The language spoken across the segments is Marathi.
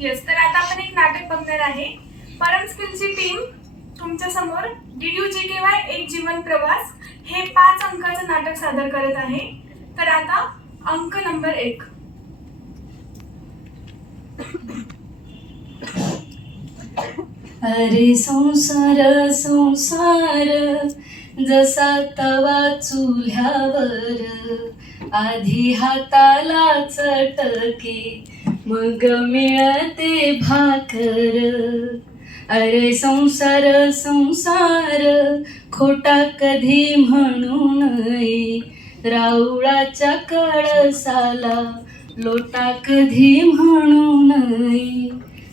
येस, तर आता आपण एक नाटक बघणार आहे. परम स्किलची टीम तुमच्या समोर DDUGKY एक जीवन प्रवास हे 5 अंकाचं नाटक सादर करत आहे. तर आता अंक नंबर 1. अरे संसार संसार जसा तवा चुल्ह्यावर आधी हाताला चटके मग मिळते भाकर. अरे संसार संसार खोटा कधी म्हणू नये राऊळाच्या कळसाला लोटा कधी म्हणू नये.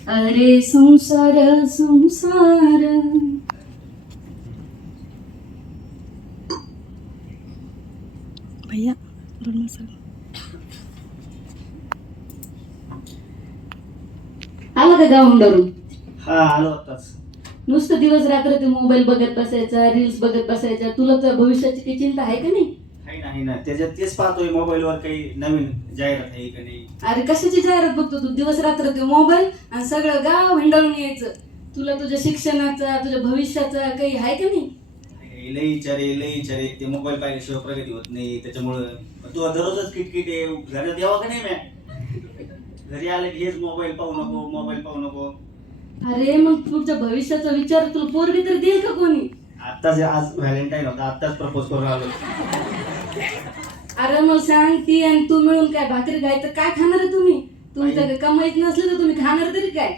अरे संसार संसार. भैया बोल सर. आला का गावून धरून? हा आलो आताच. नुसतं दिवस रात्र ते मोबाईल बघत बसायचा, रील्स बघत बसायचा. तुला तर भविष्याची काही चिंता आहे का नाही? आहे ना त्याच्यात तेच पाहतोय मोबाईलवर काही नवीन जाहिरात आहे का नाही. अरे कशाची जाहिरात बघतो तू? दिवस रात्र ते मोबाईल आणि सगळं गाव हिंडळून यायचं. तुला तुझ्या शिक्षणाचा तुझ्या भविष्याचा काही आहे का नाही? लई विचारे ते मोबाईल पाहिल्याशिवाय प्रगती होत नाही. त्याच्यामुळं तू दररोजच किटकिट घरात यावं का नाही मॅ? घरी आलं की हेच मोबाईल पाहू नको. अरे मग तुझ्या भविष्याचा विचार तुला पोरगी तर देईल का कोणी? आत्ताच आज व्हॅलेंटाईन होता, आत्ताच प्रपोज करून आलो. अरे मग सांग, ती आणि तू मिळून काय भाकरी खायचं काय खाणार आहे तुम्ही? तुमचं कमाईत नसलं तर तुम्ही खाणार तरी काय?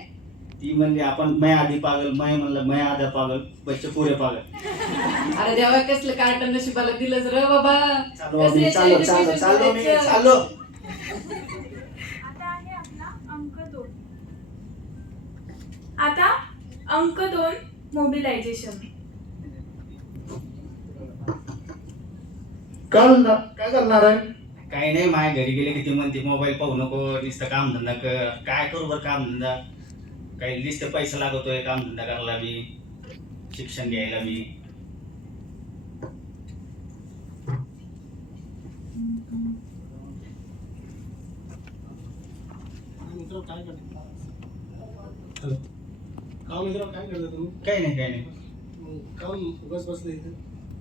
ती म्हणली आपण मैं आधी पागल, मैं म्हणलं मैं आधा पागल, बच्चे पुरे पागल. अरे देवा कसलं कार्टन नशिबाला दिलंच रे बाबा. चालो मी. आता आहे आपला अंक 2. आता अंक 2 मोबिलायझेशन. काय करणार आहे? काही नाही, माझ्या घरी गेले की ती म्हणते मोबाईल पाहू नको, नुसतं काम धंदा कर. काय करू बरं काम धंदा? काही नुसतं पैसा लागतोय काम धंदा करायला बी, शिक्षण घ्यायला बी. मित्र काय करता? हॅलो, मित्र काय करता तुम्ही? काही नाही. काम उगाच बसले इथे.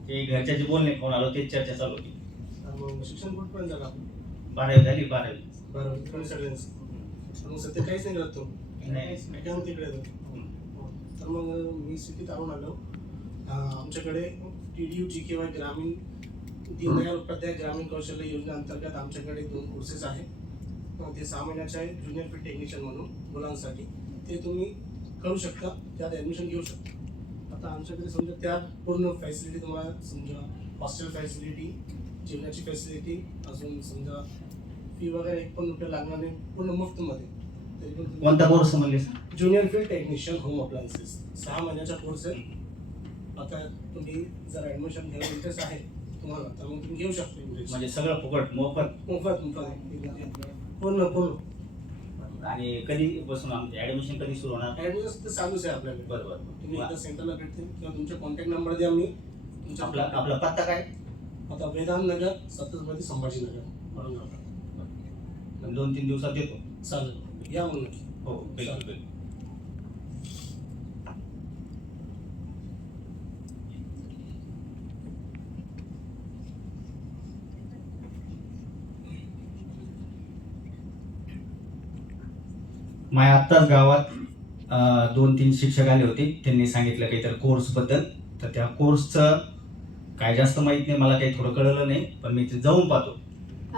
ते घरच्याचे बोलणे फोन आलो, तेच चर्चा चालू होती. मग शिक्षण कुठपर्यंत झालं आपलं? 12वी झाली. 12वी. बरं, सगळ्यांचं. मग सध्या काहीच नाही करत तो. नाही. काय म्हणते इकडे तर मग मी सिटीत आणून आलो. आमच्याकडे DDUGKY ग्रामीण दीनदयाल उपाध्याय ग्रामीण कौशल्य योजना अंतर्गत आमच्याकडे 2 कोर्सेस आहेत. ते 6 महिन्याचे आहेत, ज्युनियर फील्ड टेक्निशियन म्हणून मुलांसाठी. ते तुम्ही करू शकता, त्यात ॲडमिशन घेऊ शकता. आता आमच्याकडे समजा त्यात पूर्ण फॅसिलिटी तुम्हाला, समजा हॉस्टेल फॅसिलिटी, जेवणाची फॅसिलिटी, अजून समजा फी वगैरे 1 पण रुपया लागणार नाही, पूर्ण मुफ्तमध्ये. तरी पण कोणता कोर्स म्हणले? Junior field technician home appliances 6 महिन्याचा कोर्स आहे. आता तुम्ही जर ॲडमिशन घ्यायला इंटरेस्ट आहे तुम्हाला तर मग तुम्ही घेऊ शकता. म्हणजे सगळं फुकट मोफत मोफत पूर्ण. आणि कधी बसून आमचे ऍडमिशन कधी सुरू होणार? ॲडमिशन तर चालूच आहे आपल्याकडे. बरोबर. तुम्ही एकदा सेंटरला भेटतील किंवा तुमचे कॉन्टॅक्ट नंबर द्या. मी तुमचा आपला पत्ता काय? आता वेदांत नगर, छत्रपती संभाजीनगर औरंगाबाद. 2-3 दिवसात येतो. चालेल, या म्हणून. हो बिलकुल. माझ्या आत्ताच गावात 2-3 शिक्षक आले होते. त्यांनी सांगितलं काहीतरी कोर्स बद्दल. तर त्या कोर्सचं काय जास्त माहित नाही, मला काही थोडं कळलं नाही, पण मी ते जाऊन पाहतो.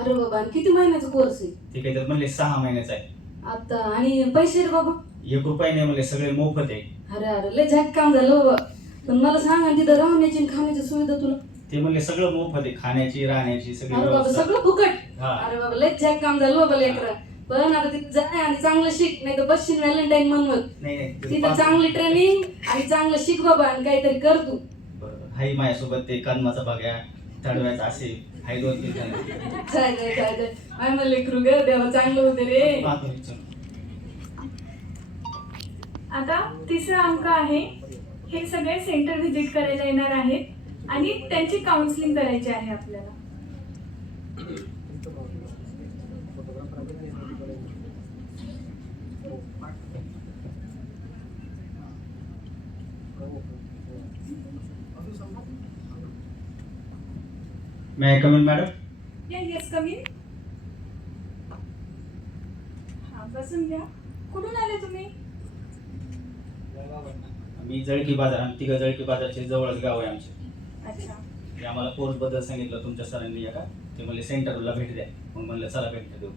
अरे बाबा, आणि किती महिन्याचा कोर्स आहे? ते काहीतरी म्हणले 6 महिन्याचा आहे. आता आणि पैसे रे बाबा? 1 रुपया नाही म्हणले, सगळे मोफत आहे. अरे लय झॅक काम झालं बाबा. पण मला सांग, आणि तिथं राहण्याची आणि खाण्याची सुविधा तुला? ते म्हणले सगळं मोफत आहे, खाण्याची राहण्याची सगळी अरे बाबा, व्यवस्था. सगळं फुकट? हा. अरे बाबा, लय झॅक काम झालं बाबा लेकरा. पण आता तिथे जाय आणि चांगलं शिक, नाही तर बसशील व्हॅलेंटाईन म्हणून. नाही तिथं चांगली ट्रेनिंग आणि चांगलं शिक बाबा, आणि काहीतरी कर तू. बरोबर. हाय माझ्यासोबत ते कदमाचा बघ्या, तडव्याचा असे हाय 2-3 जण. काय म्हणलं लेकरू ग, देवा चांगलं होते रे. पाहतो मी, चल. आता 3रा अंक आहे. हे सगळे सेंटर व्हिजिट करायला येणार आहेत आणि त्यांची काउन्सिलिंग करायची आहे आपल्याला. May I come in madam? Yes कमी. हा बसून घ्या. कुठून आले तुम्ही? मी जळकी बाजार, आम्ही तिघं जळकी बाजारचे जवळच गाव आहे आमचे. अच्छा. ते आम्हाला कोर्स बद्दल सांगितलं तुमच्या सरांनी का, ते म्हणले सेंटरला भेट द्या, मग म्हणलं चला भेट देऊ.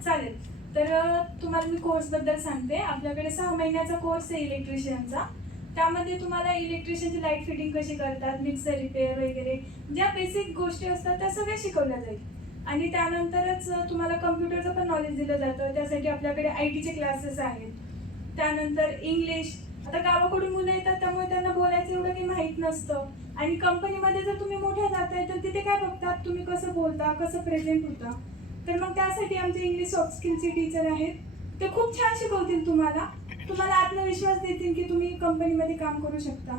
चालेल. तर तुम्हाला मी कोर्सबद्दल सांगते. आपल्याकडे 6 महिन्याचा कोर्स आहे इलेक्ट्रिशियनचा. त्यामध्ये तुम्हाला इलेक्ट्रिशियनची लाईट फिटिंग कशी करतात, मिक्सर रिपेअर वगैरे ज्या बेसिक गोष्टी असतात त्या सगळ्या शिकवल्या जाईल. आणि त्यानंतरच तुम्हाला कम्प्युटरचं पण नॉलेज दिलं जातं. त्यासाठी आपल्याकडे IT चे क्लासेस आहेत. त्यानंतर इंग्लिश. आता गावाकडून मुलं येतात त्यामुळे त्यांना बोलायचं एवढं काही माहीत नसतं. आणि कंपनीमध्ये जर तुम्ही मोठ्या जाताय तर तिथे काय बघतात, तुम्ही कसं बोलता, कसं प्रेझेंट होता. तर मग त्यासाठी आमचे इंग्लिश सॉफ्ट स्किलचे टीचर आहेत. ते खूप छान शिकवतील तुम्हाला. तुम्हाला आत्मविश्वास देतील की तुम्ही कंपनीमध्ये काम करू शकता.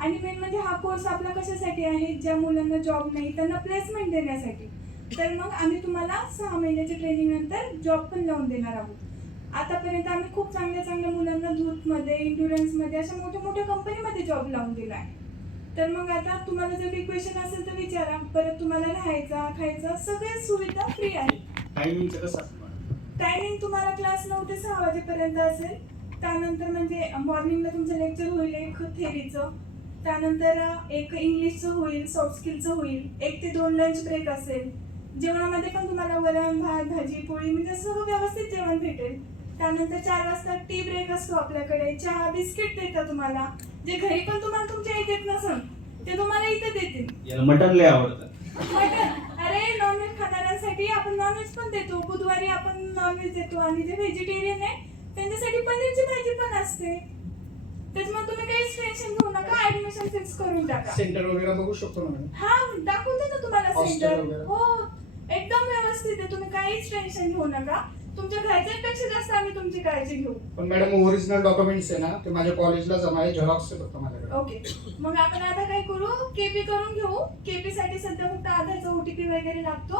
आणि मेन म्हणजे हा कोर्स आपला कशासाठी आहे, ज्या मुलांना जॉब नाही त्यांना प्लेसमेंट देण्यासाठी. तर मग आम्ही तुम्हाला 6 महिन्याच्या ट्रेनिंग नंतर जॉब पण लावून देणार आहोत. आतापर्यंत आम्ही खूप चांगल्या मुलांना धूतमध्ये, इंडुरन्समध्ये अशा मोठ्या कंपनीमध्ये जॉब लावून दिला आहे. तर मग आता तुम्हाला जर काही क्वेश्चन असेल तर विचारा. परत तुम्हाला राहायचा, खायचा सगळ्या सुविधा फ्री आहे. टायमिंगचं कसं असतं मॅडम? टायमिंग तुम्हाला क्लास 9 ते 6 वाजेपर्यंत असेल. त्यानंतर म्हणजे मॉर्निंगला तुमचं लेक्चर होईल एक थेरीचं. त्यानंतर एक इंग्लिशचं होईल, सॉफ्ट स्किलचं होईल. 1 ते 2 लंच ब्रेक असेल. जेवणामध्ये पण तुम्हाला वरण, भात, भाजी, पोळी म्हणजे सगळं व्यवस्थित जेवण भेटेल. त्यानंतर 4 वाजता टी ब्रेक असतो आपल्याकडे. चहा, बिस्किट देतात तुम्हाला. जे घरी पण तुम्हाला तुमच्या इथे येत नसेल ते तुम्हाला इथे देतील. याला मटण लय आवडतं. मटण? अरे नॉनव्हेज खाणाऱ्यांसाठी आपण नॉनव्हेज पण देतो. बुधवारी आपण नॉनव्हेज देतो. आणि जे व्हेजिटेरियन आहे त्यांच्यासाठी पनीरची भाजी पण असते. त्याच्यामुळे तुम्ही काहीच टेन्शन घेऊ नका. ऍडमिशन फिक्स करून टाका. सेंटर वगैरे बघू शकतो ना मॅडम? हा दाखवते ना तुम्हाला Hostel सेंटर. वगैरे? हो एकदम व्यवस्थित आहे. तुम्ही काहीच टेन्शन घेऊ नका. तुमच्या घरच्यांपेक्षा जास्त आम्ही तुमची काळजी घेऊ. पण मॅडम ओरिजिनल डॉक्युमेंट्स आहे ना ते माझ्या कॉलेजला जमा आहे, झेरॉक्स आहे फक्त माझ्याकडे. ओके. मग आपण आता काय करू, केपी करून घेऊ. केपी साठी सध्या फक्त आधारचा OTP वगैरे लागतो.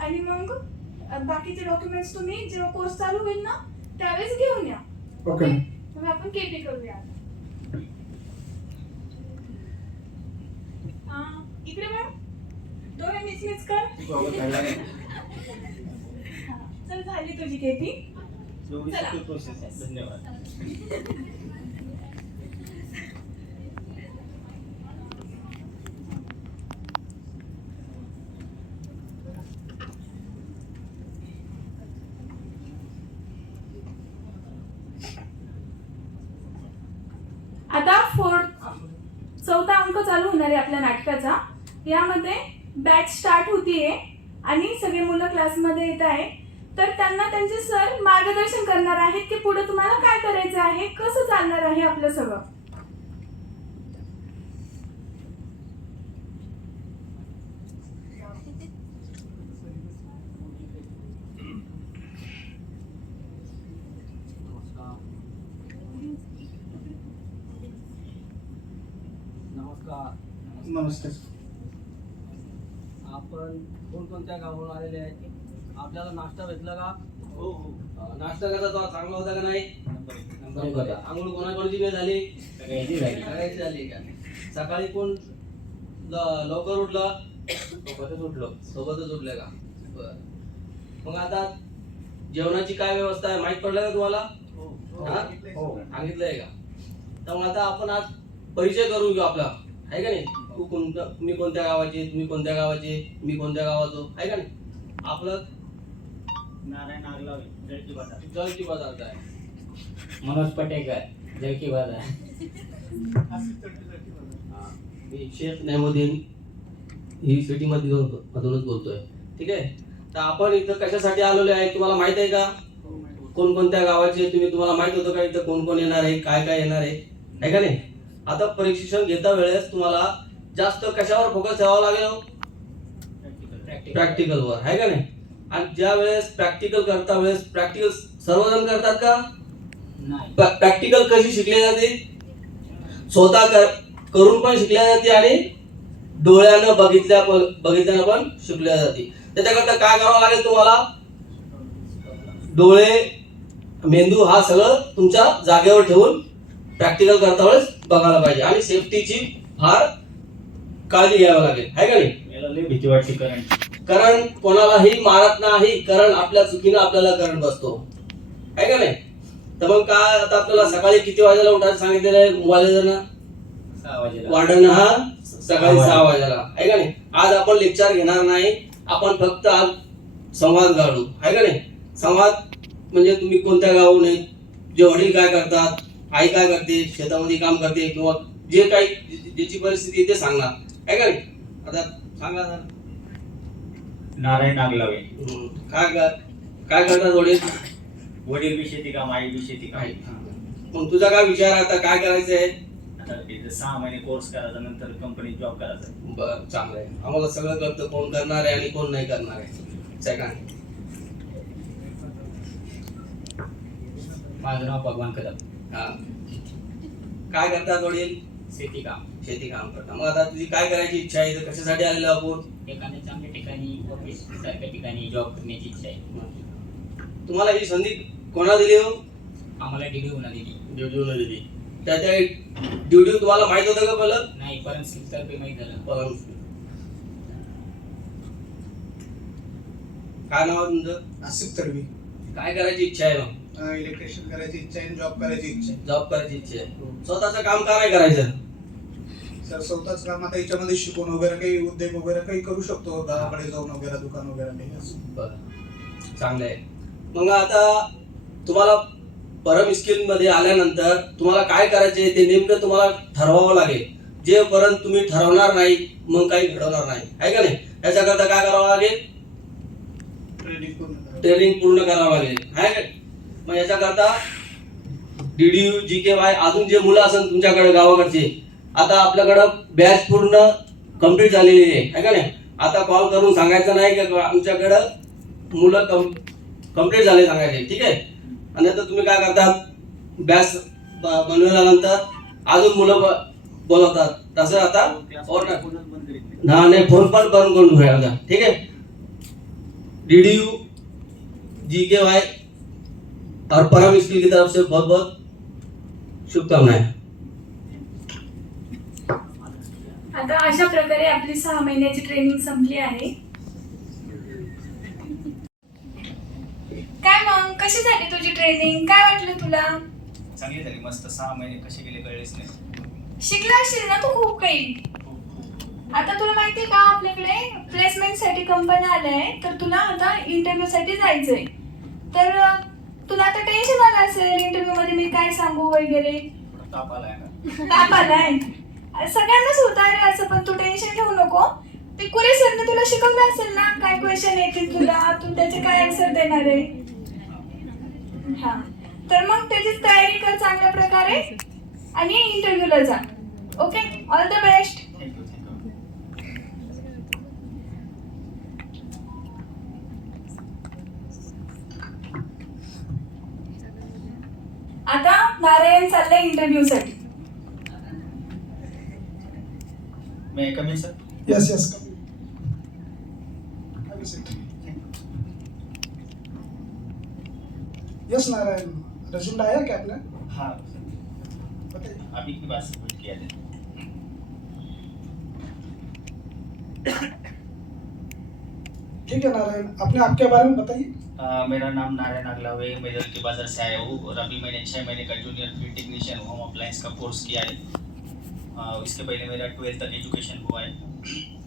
आणि मग बाकीचे डॉक्युमेंट्स तुम्ही जेव्हा कोर्स चालू होईल ना त्यावेळेस घेऊन या. ओके. मग आपण केपी करूया आता. इकडे मॅम दोघे मिस कर. चल झाली तुझी केपी. एवढी चला. सोपी प्रोसेस आहे. धन्यवाद. आता 4था अंक चालू होणार आहे आपल्या नाटकाचा. यामध्ये बॅच स्टार्ट होतीये आणि सगळे मुलं क्लासमध्ये येत आहे. तर त्यांना त्यांचे सर मार्गदर्शन करणार आहेत की पुढे तुम्हाला काय करायचं आहे, कसं चालणार आहे आपलं सगळं. नमस्कार. नमस्ते. आपण कोणकोणत्या गावावरून आलेले आहे? आपल्याला नाश्ता भेटला का? हो हो. नाश्ता कसा तो चांगला होता का नाही? नंबर नंबर होता. आंघोळ कोणाकोणाची नाही झाली? सगळ्यांची झाली. सगळ्याची झाली का? सकाळी कोण लवकर उठलं? सोबतच उठलो. सोबतच उठले का? बरं. मग आता जेवणाची काय व्यवस्था आहे माहित पडलं का तुम्हाला? हा? हो. सांगितलंय का? त्यामुळे आता आपण आज परिचय करून घेऊ आपला, आहे का नाही? तुम्ही कोणत्या गावाचे, तुम्ही कोणत्या गावाचे, मी कोणत्या गावाचो, आहे का नाही? आपलं नारायण आगलावे, जळकी बाजार. जळकी बाजारचा आहे. मनोज पटेकर, जळकी बाजार. मी शेख नेमुद्दीन ही सिटी मधूनच बोलतोय. ठीक आहे. तर आपण इथं कशासाठी आलेलो आहे तुम्हाला माहित आहे का? कोणकोणत्या गावाचे तुम्हाला माहित होतं का इथं कोण कोण येणार आहे, काय काय येणार आहे का नाही? आता प्रशिक्षण घेता वेळेस तुम्हाला जास्त कशावर फोकस ठेवावा लागेल? प्रॅक्टिकलवर, आहे का नाही? आणि ज्या वेळेस प्रॅक्टिकल करता वेळेस प्रॅक्टिकल सर्वजण करतात का? नाही. प्रॅक्टिकल कशी शिकली जाते? स्वतः करून पण शिकल्या जाते आणि डोळ्यानं बघितल्यानं पण शिकल्या जाते. त्याच्याकरता काय करावं लागेल तुम्हाला? डोळे, मेंदू हा सगळं तुमच्या जागेवर ठेवून प्रॅक्टिकल करता वेळेस बघायला पाहिजे आणि सेफ्टीची फार काळजी घ्यावी लागेल, आहे का नाही? याला लय भीती वाटते करंट. कारण कोणालाही मारत नाही, कारण आपल्या चुकीनं आपल्याला करंट बसतो, आहे का नाही? तर मग काय आता आपल्याला सकाळी किती वाजेला उठायचं सांगितलेलं आहे मोबाईलवरनं? 6 वाजेला. वाढण हा सकाळी 6 वाजेला, आहे का नाही? आज आपण लेक्चर घेणार नाही, आपण फक्त आज संवाद काढू, आहे का नाही? संवाद म्हणजे तुम्ही कोणत्या गावून आहे, जे वडील काय करतात, आई काय करते, शेतामध्ये काम करते, किंवा जे काही ज्याची परिस्थिती आहे ते सांगणार, आहे का नाही? आता सांगा जरा. नारायण नागलावे. काय करतात वडील? वडील बी शेती काम, आई बी शेती काम. मग तुझा काय विचार आहे आता, काय करायचंय? आता इथे 6 महिने कोर्स करायचा, नंतर कंपनीत जॉब करायचा. बरं, चांगलं आहे. आम्हाला सगळं कळतं कोण करणार आहे आणि कोण नाही करणार आहे. सेकंड, माझं नाव भगवान कदम. हा. काय करतात वडील? शेती काम. शेती काम करतात. मग आता तुझी काय करायची इच्छा आहे? इथं कशासाठी आलेलो आपण? एखाद्या चांगल्या ठिकाणी, ऑफिस सारख्या ठिकाणी जॉब करण्याची इच्छा आहे. तुम्हाला ही संधी कोणा दिली हो? आम्हाला डिग्री होणार दिली ड्युटीवर दिली. त्याच्या ड्युटी तुम्हाला माहित होतं का पहिलं? नाही, परंतु स्किलतर्फे माहीत झालं. काय नाव आहे तुमचं? आसिफ तडवी. काय करायची इच्छा आहे मग? इलेक्ट्रिशियन करायची इच्छा आहे, जॉब करायची इच्छा आहे. जॉब करायची इच्छा आहे. स्वतःचं काम का नाही करायचं? सर स्वतःच काम आता याच्यामध्ये शिकून वगैरे काही उद्योग वगैरे काही करू शकतो, गावाकडे जाऊन वगैरे दुकान वगैरे काही असं. बरं, चांगलं आहे. मग आता तुम्हाला परम स्किल मध्ये आल्यानंतर तुम्हाला काय करायचे ते नेमकं तुम्हाला ठरवावं लागेल. जेपर्यंत तुम्ही ठरवणार नाही मग काही घडवणार नाही, आहे का नाही? याच्याकरता काय करावं लागेल? ट्रेनिंग पूर्ण करावं लागेल, आहे का? मग याच्याकरता DDU GKY अजून जे मुलं असेल तुमच्याकडे गावाकडचे, आता आपल्याकडं बॅच पूर्ण कम्प्लीट झालेली आहे का नाही? आता कॉल करून सांगायचं नाही की आमच्याकडं मुलं कम्प्लीट झाले सांगायचे, ठीक आहे? आणि आता तुम्ही काय करतात, बॅच बनवल्यानंतर अजून मुलं बोलवतात, तसं आता नाही फोन पण बंद करून ठेवायचा, ठीक आहे? DDU GKY और परम स्किल की तरफ से बहुत बहुत शुभकामनाएं. आता अशा प्रकारे आपली 6 महिन्याची ट्रेनिंग संपली आहे. काय मग कशी झाली तुझी ट्रेनिंग? काय वाटलं तुला? चांगली झाली, मस्त. 6 महिने कसे गेले कळलेच नाही. शिकला असशील ना तू खूप काही. आता तुला माहितीये का आपल्याकडे प्लेसमेंट साठी कंपनी आल्या तर तुला आता इंटरव्ह्यू साठी जायचंय. तर तुला आता टेन्शन आलं असेल इंटरव्ह्यू मध्ये मी काय सांगू वगैरे. थोडा ताप आलाय ना. ताप आलाय. सगळ्यांनाच होत आहे असं, पण तू टेन्शन घेऊ नको. ते कुरे सरने तुला शिकवलं असेल ना काय क्वेश्चन येतील तुला, तू त्याचे काय आन्सर देणार आहे. हा, तर मग त्याची तयारी कर चांगल्या प्रकारे आणि इंटरव्ह्यूला जा. Okay, all the best. Thank you. आता नारायण चाललंय इंटरव्ह्यू साठी. May come in sir. Yes, yes, come. Have a seat. Yes, Narayan, resume आया क्या आपने? हाँ, बताइए. अभी की बात से कुछ किया जाए. ठीक है नारायण, अपने आपके बारे में बताइए. मेरा नाम नारायण नागलावे, मैं दल के बाजार से आया हूँ और अभी मैंने 6 महीने का junior field technician home appliance का कोर्स किया है. इसके पहले मेरा 12th तक एजुकेशन हुआ है.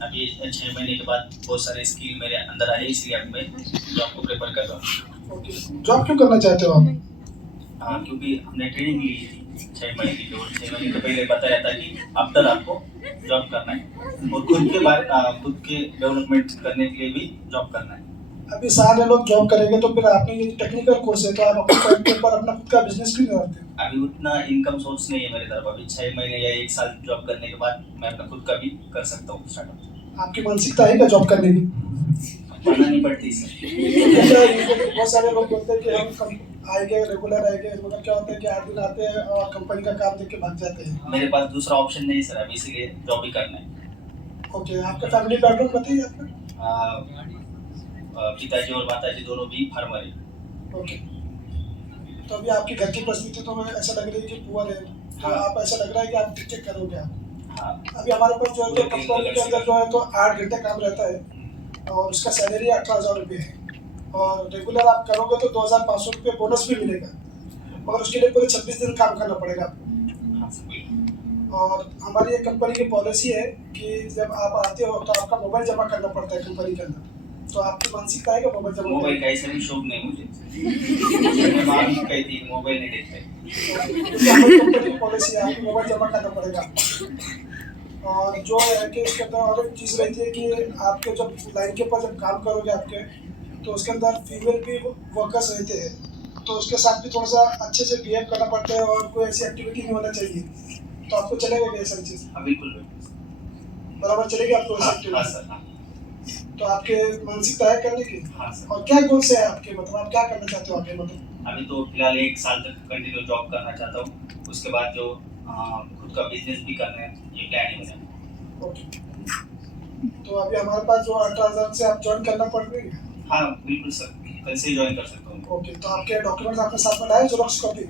अभी 6 महीने के बाद बहुत सारे स्किल मेरे अंदर आए, इसलिए अब मैं जॉब को प्रेफर कर रहा हूँ. ओके, जॉब क्यों करना चाहते हो आप? क्योंकि हमने ट्रेनिंग ली थी 6 महीने की, और 6 महीने के पहले बताया था कि आफ्टर आपको जॉब करना है और खुद के डेवलपमेंट करने के लिए भी जॉब करना है. अभी सारे लोग जॉब करेंगे तो फिर आपने ये टेक्निकल कोर्स है तो आप अपने साइड के ऊपर अपना खुद का बिजनेस क्यों नहीं करते? अभी उतना इनकम सोर्स नहीं है मेरे तरफ. अभी 6 महीने या 1 साल जॉब करने के बाद मैं अपना खुद का भी कर सकता हूँ स्टार्टअप. आपकी मानसिकता है क्या जॉब करने की? मानना नहीं पड़ती सर. बहुत सारे लोग बोलते हैं कि हम आएंगे रेगुलर आएंगे, मगर क्या होता है कि 8 दिन आते हैं और कंपनी का काम देख के भाग जाते हैं. मेरे पास दूसरा ऑप्शन नहीं सर, अभी इसीलिए जॉब ही करना है. ओके, आपका फैमिली बैकग्राउंड बताइए आपका. पिताजी और माताजी दोनों भी फार्मर है. ओके, तो अभी आपकी घर की परिस्थिति तो ऐसा लग रही है कि पुअर है, तो हाँ. आप ऐसा लग रहा है कि आप टिक करोगे आप. हाँ अभी हमारे पास जो है तो कंपनी के अंदर जो है तो 8 घंटे काम रहता है और उसका सैलरी 18,000 रुपये है और रेगुलर आप करोगे तो 2,500 रुपये बोनस भी मिलेगा, मगर उसके लिए पूरे 26 दिन काम करना पड़ेगा आपको। हाँ सर बिल्कुल। और हमारी एक कंपनी की पॉलिसी है कि जब आप आते हो तो आपका मोबाइल जमा करना पड़ता है कंपनी के अंदर, तो आपकी मानसिकता है कि मोबाइल जमा मोबाइल का ऐसा भी शौक नहीं मुझे। मेरी माँ भी कहती है मोबाइल नहीं देखते। क्योंकि हमारी कंपनी की पॉलिसी है आपको मोबाइल जमा करना पड़ेगा। और जो है कि इसके अंदर और एक चीज़ रहती है कि आपके जब लाइन के ऊपर जब काम करोगे आपके तो उसके अंदर फीमेल भी वर्कर्स रहते हैं, तो उसके साथ भी थोड़ा सा अच्छे से बिहेव करना पड़ता है और कोई ऐसी एक्टिविटी नहीं होना चाहिए। तो आपको चलेगा क्या सारी चीज़? हाँ बिल्कुल बिल्कुल। बराबर चलेगी आपको ऐसी हाँ एक्टिविटी? सर हाँ। तो आपके मानसिकता है करने की? हाँ सर। और क्या गोल्स है आपके, मतलब आप क्या करना चाहते हो आगे? मतलब अभी तो फिलहाल 1 साल तक कंटिन्यू जॉब करना चाहता हूँ, उसके बाद जो खुद का बिजनेस भी करना है ये प्लानिंग है। ओके, तो अभी हमारे पास जो 18,000 से आप ज्वाइन करना पड़ रही है? हाँ बिल्कुल सर, कल से ज्वाइन कर सकता हूँ। ओके, तो आपके डॉक्यूमेंट्स आपके साथ में लाए, जेरॉक्स कॉपी?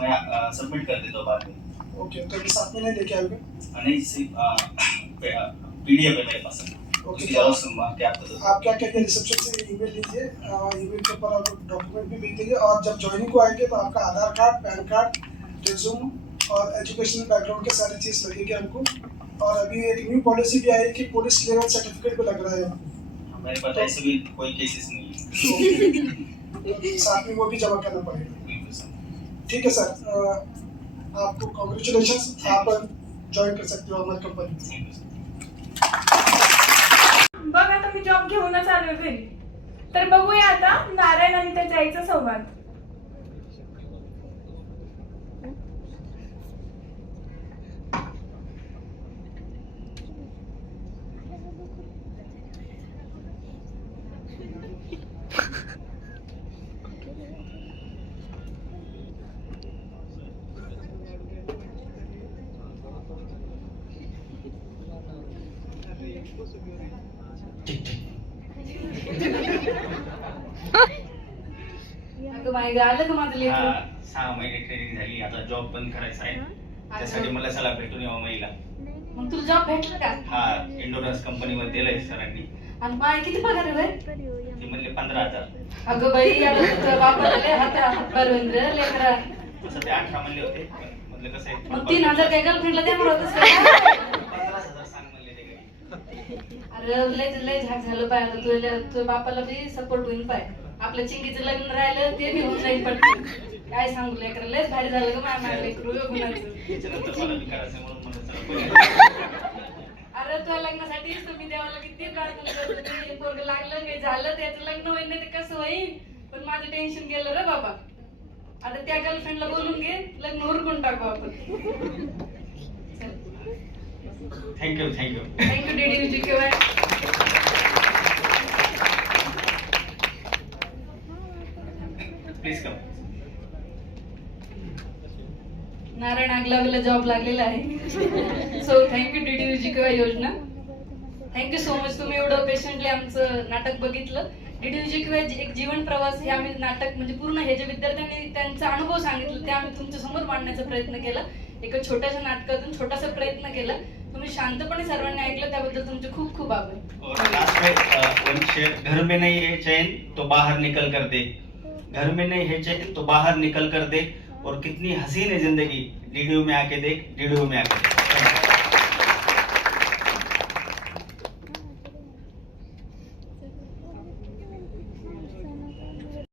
मैं सबमिट कर देता हूँ बाद में। ओके, तो अभी साथ में नहीं लेके आएंगे? नहीं सिर्फ PDF है मेरे पास। ओके, उसकी तो जरूरत सुनवा क्या आपको आप क्या कहते हैं, रिसेप्शन से ईमेल लीजिए, ईमेल के ऊपर आप डॉक्यूमेंट भी भेज दीजिए और जब ज्वाइनिंग को आएंगे तो आपका आधार कार्ड, पैन कार्ड, रिज्यूम और एजुकेशनल बैकग्राउंड के सारी चीज़ लगेगी हमको। और अभी एक न्यू पॉलिसी भी आई है कि पुलिस क्लियरेंस सर्टिफिकेट भी लग रहा है हमको। मेरे पास ऐसे भी कोई केसेस नहीं है। तो साथ में वो भी जमा करना पड़ेगा। बिल्कुल सर। ठीक है सर, आपको कॉन्ग्रेचुलेशन, आप ज्वाइन कर सकते हो हमारी कंपनी। Thank you sir. बघ आता मी जॉब घेऊनच आलोय घरी, तर बघूया आता नारायण आणि त्याच्या आईचा संवाद. अगं बाई गं, आलं का माझं लेकरं? हा 6 महिने ट्रेनिंग झाली, आता जॉब बंद करायचा आहे, त्यासाठी मला चला भेटून यावं महिला. मग तुला जॉब भेटला का? हा इंडोरन्स कंपनीमध्ये दिलंय सरांनी. आणि बाई किती पगार आहे बाई? ते म्हणले 15,000. अगं बाई, आता तुझ्या बापाला लय हातभार होईन रे लेकरा. तसं ते 18 म्हणले होते, म्हणलं कसं आहे मग 3,000 काय गर्लफ्रेंडला द्या म्हणत होतास का? 15,000 सांग म्हणले ते घरी. अरे लय झाक झालं पाय, आता तुझ्या बापाला बी सपोर्ट होईल पाय. आपल्या चिंकीचं लग्न राहिलं ते बी होऊन जाईल पटकन. काय सांगू लेकरा, लयच भारी झालं ग माझ्या लेकरू गुणाचं. त्याच्यानंतर मला बी करायचं म्हणून म्हणलं चला बघूया. अरे तुझ्या लग्नासाठीच तुम्ही देवाला किती प्रार्थना करत होते. पोरगं लागलं काही झालं त्याचं लग्न होईल नाही तर कसं होईल, पण माझं टेन्शन गेलं रे बाबा. आता त्या गर्लफ्रेंडला बोलून घे, लग्न उरकून टाकू आपण. Thank you thank you DDUGKY. Please come. Narayan आगलावीला जॉब लागलेला आहे. सो थँक्यू DDUGKY योजना. थँक्यू सो मच, तुम्ही एवढं पेशंटली आमचं नाटक बघितलं. DDUGKY एक जीवन प्रवास हे आम्ही नाटक म्हणजे पूर्ण हे जे विद्यार्थ्यांनी त्यांचा अनुभव सांगितलं ते आम्ही तुमच्या समोर मांडण्याचा प्रयत्न केला. एका छोट्याशा नाटकातून छोटासा प्रयत्न केला. तुम्ही शांतपणे सर्वांनी ऐकलं त्याबद्दल तुमचे खूप खूप आभार. और लास्ट में वन शेर, घर में नहीं है चैन तो बाहर निकल कर दे, घर में नहीं है चैन तो बाहर निकल कर दे, और कितनी हसीन है जिंदगी, DDU में आके देख, DDU में आके देख.